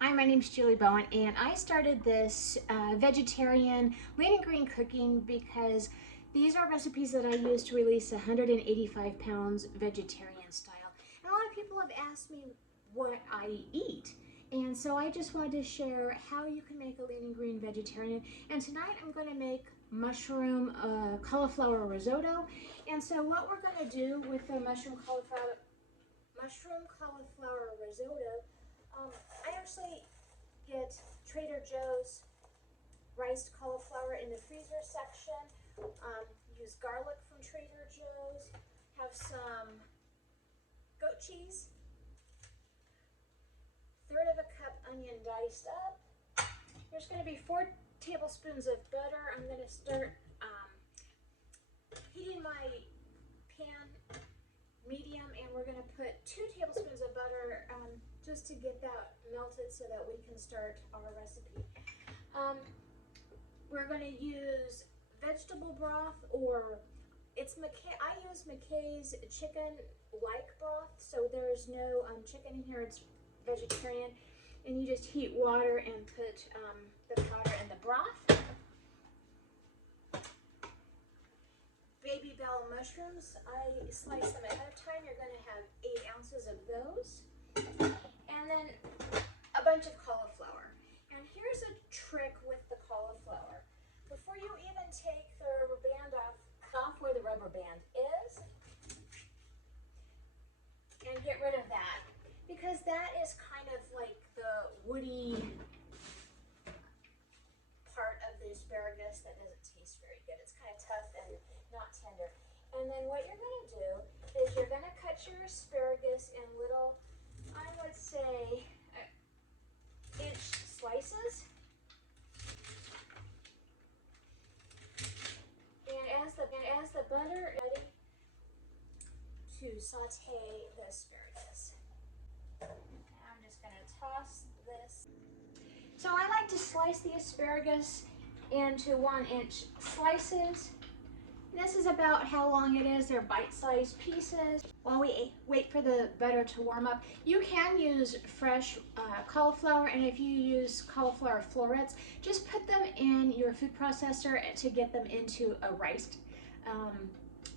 Hi, my name's Julie Bowen, and I started this vegetarian lean and green cooking because these are recipes that I use to release 185 pounds vegetarian style. And a lot of people have asked me what I eat, and so I just wanted to share how you can make a lean and green vegetarian. And tonight I'm going to make mushroom cauliflower risotto. And so what we're going to do with the mushroom cauliflower risotto, I actually get Trader Joe's riced cauliflower in the freezer section. Use garlic from Trader Joe's. Have some goat cheese. Third of a cup onion diced up. There's going to be 4 tablespoons of butter. I'm going to start heating my pan medium, and we're going to put 2 tablespoons of butter just to get that melted so that we can start our recipe. We're going to use vegetable broth, or I use McKays chicken-like broth, so there's no chicken in here. It's vegetarian, and you just heat water and put the powder in the broth. Baby bell mushrooms, I slice them ahead of time. You're going to have 8 ounces of those. And then a bunch of cauliflower. And here's a trick with the cauliflower. Before you even take the rubber band off where the rubber band is, and get rid of that, because that is kind of like the woody part of the asparagus that doesn't taste very good. It's kind of tough and not tender. And then what you're going to do is you're going to cut your asparagus in little, I would say, inch slices. And as the butter is ready to saute the asparagus. I'm just going to toss this. So I like to slice the asparagus into 1-inch slices. This is about how long it is. They're bite-sized pieces. While we wait for the butter to warm up, you can use fresh cauliflower, and if you use cauliflower florets, just put them in your food processor to get them into a rice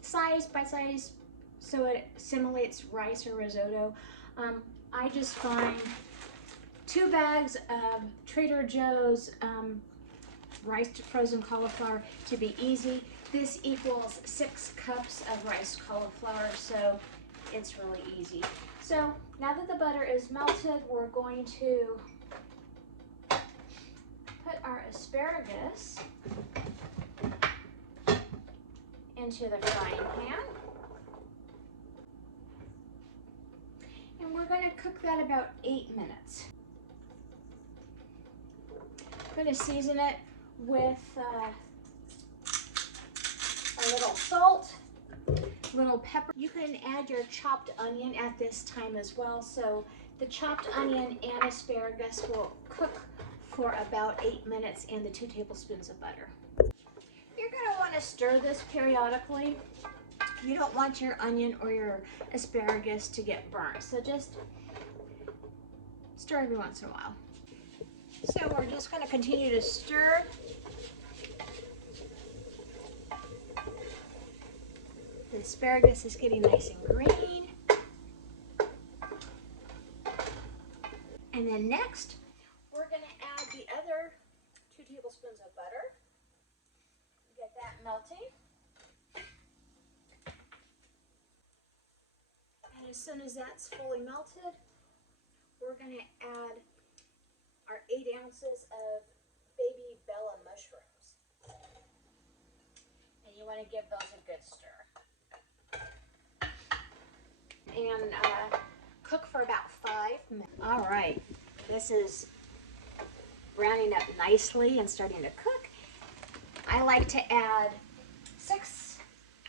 size, bite-size, so it simulates rice or risotto. I just find 2 bags of Trader Joe's riced frozen cauliflower to be easy. This equals 6 cups of riced cauliflower, so it's really easy. So now that the butter is melted, we're going to put our asparagus into the frying pan. And we're going to cook that about 8 minutes. I'm going to season it with a little salt, little pepper. You can add your chopped onion at this time as well. So the chopped onion and asparagus will cook for about 8 minutes in the 2 tablespoons of butter. You're going to want to stir this periodically. You don't want your onion or your asparagus to get burnt, so just stir every once in a while. So we're just going to continue to stir. The asparagus is getting nice and green. And then next, we're going to add the other 2 tablespoons of butter. Get that melting. And as soon as that's fully melted, we're going to add our 8 ounces of baby bella mushrooms. And you want to give those a good stir. And cook for about 5 minutes. All right, this is browning up nicely and starting to cook. I like to add 6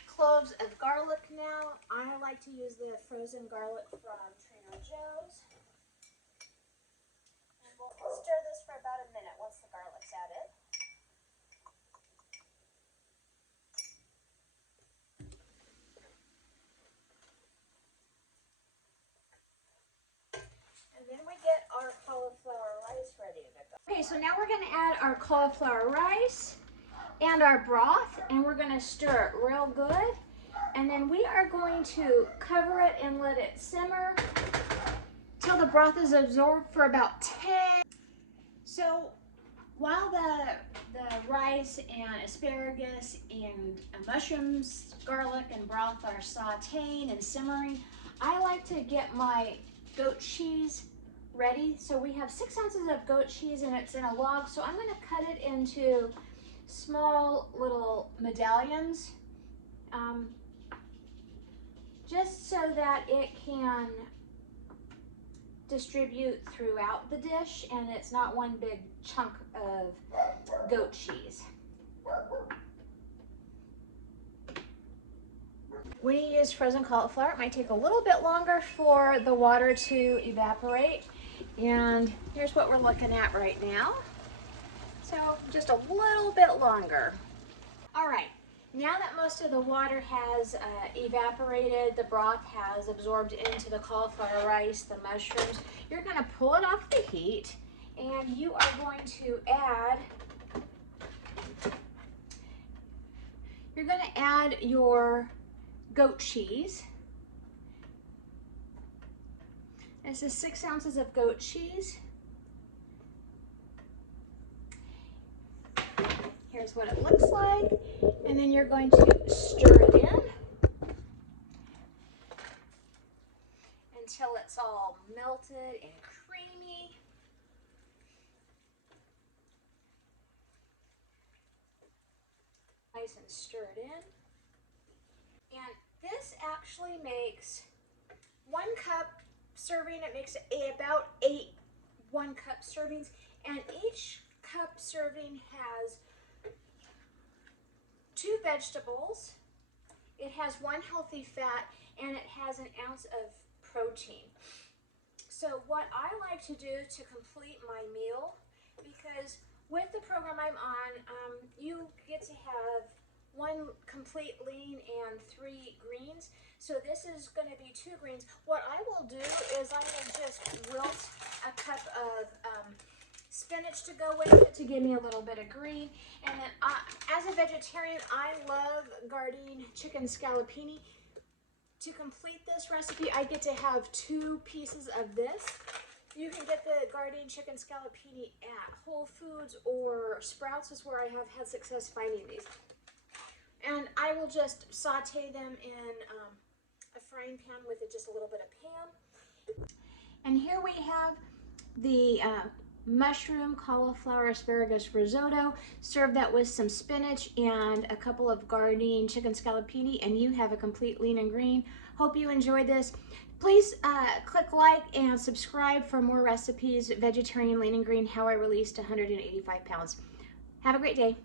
cloves of garlic now. I like to use the frozen garlic from Trader Joe's. And we'll stir this for about a minute once the garlic's added. And then we get our cauliflower Okay, so now we're going to add our cauliflower rice and our broth, and we're going to stir it real good. And then we are going to cover it and let it simmer till the broth is absorbed for about 10. So while the rice and asparagus and mushrooms, garlic and broth are sauteing and simmering, I like to get my goat cheese ready. So we have 6 ounces of goat cheese and it's in a log. So I'm going to cut it into small little medallions, just so that it can distribute throughout the dish and it's not one big chunk of goat cheese. When you use frozen cauliflower, it might take a little bit longer for the water to evaporate. And here's what we're looking at right now. So just a little bit longer. All right. Now that most of the water has evaporated, the broth has absorbed into the cauliflower rice, the mushrooms, you're going to pull it off the heat and you are going to add your goat cheese. This is 6 ounces of goat cheese. Here's what it looks like. And then you're going to stir it in until it's all melted and creamy. Nice and stir it in. And this actually makes 1 cup serving. It makes about 8 1-cup servings. And each cup serving has 2 vegetables, it has 1 healthy fat, and it has 1 ounce of protein. So what I like to do to complete my meal, because with the program I'm on, you get to have 1 complete lean and 3 greens. So this is going to be 2 greens. What I will do is I'm going to just wilt a cup of spinach to go with it to give me a little bit of green. And then as a vegetarian, I love Gardein chicken scallopini. To complete this recipe, I get to have 2 pieces of this. You can get the Gardein chicken scallopini at Whole Foods or Sprouts is where I have had success finding these. And I will just saute them in a frying pan with just a little bit of Pam. And here we have the mushroom cauliflower asparagus risotto. Serve that with some spinach and a couple of Gardein chicken scallopini, and you have a complete lean and green. Hope you enjoyed this. Please click like and subscribe for more recipes, vegetarian, lean and green, how I released 185 pounds. Have a great day.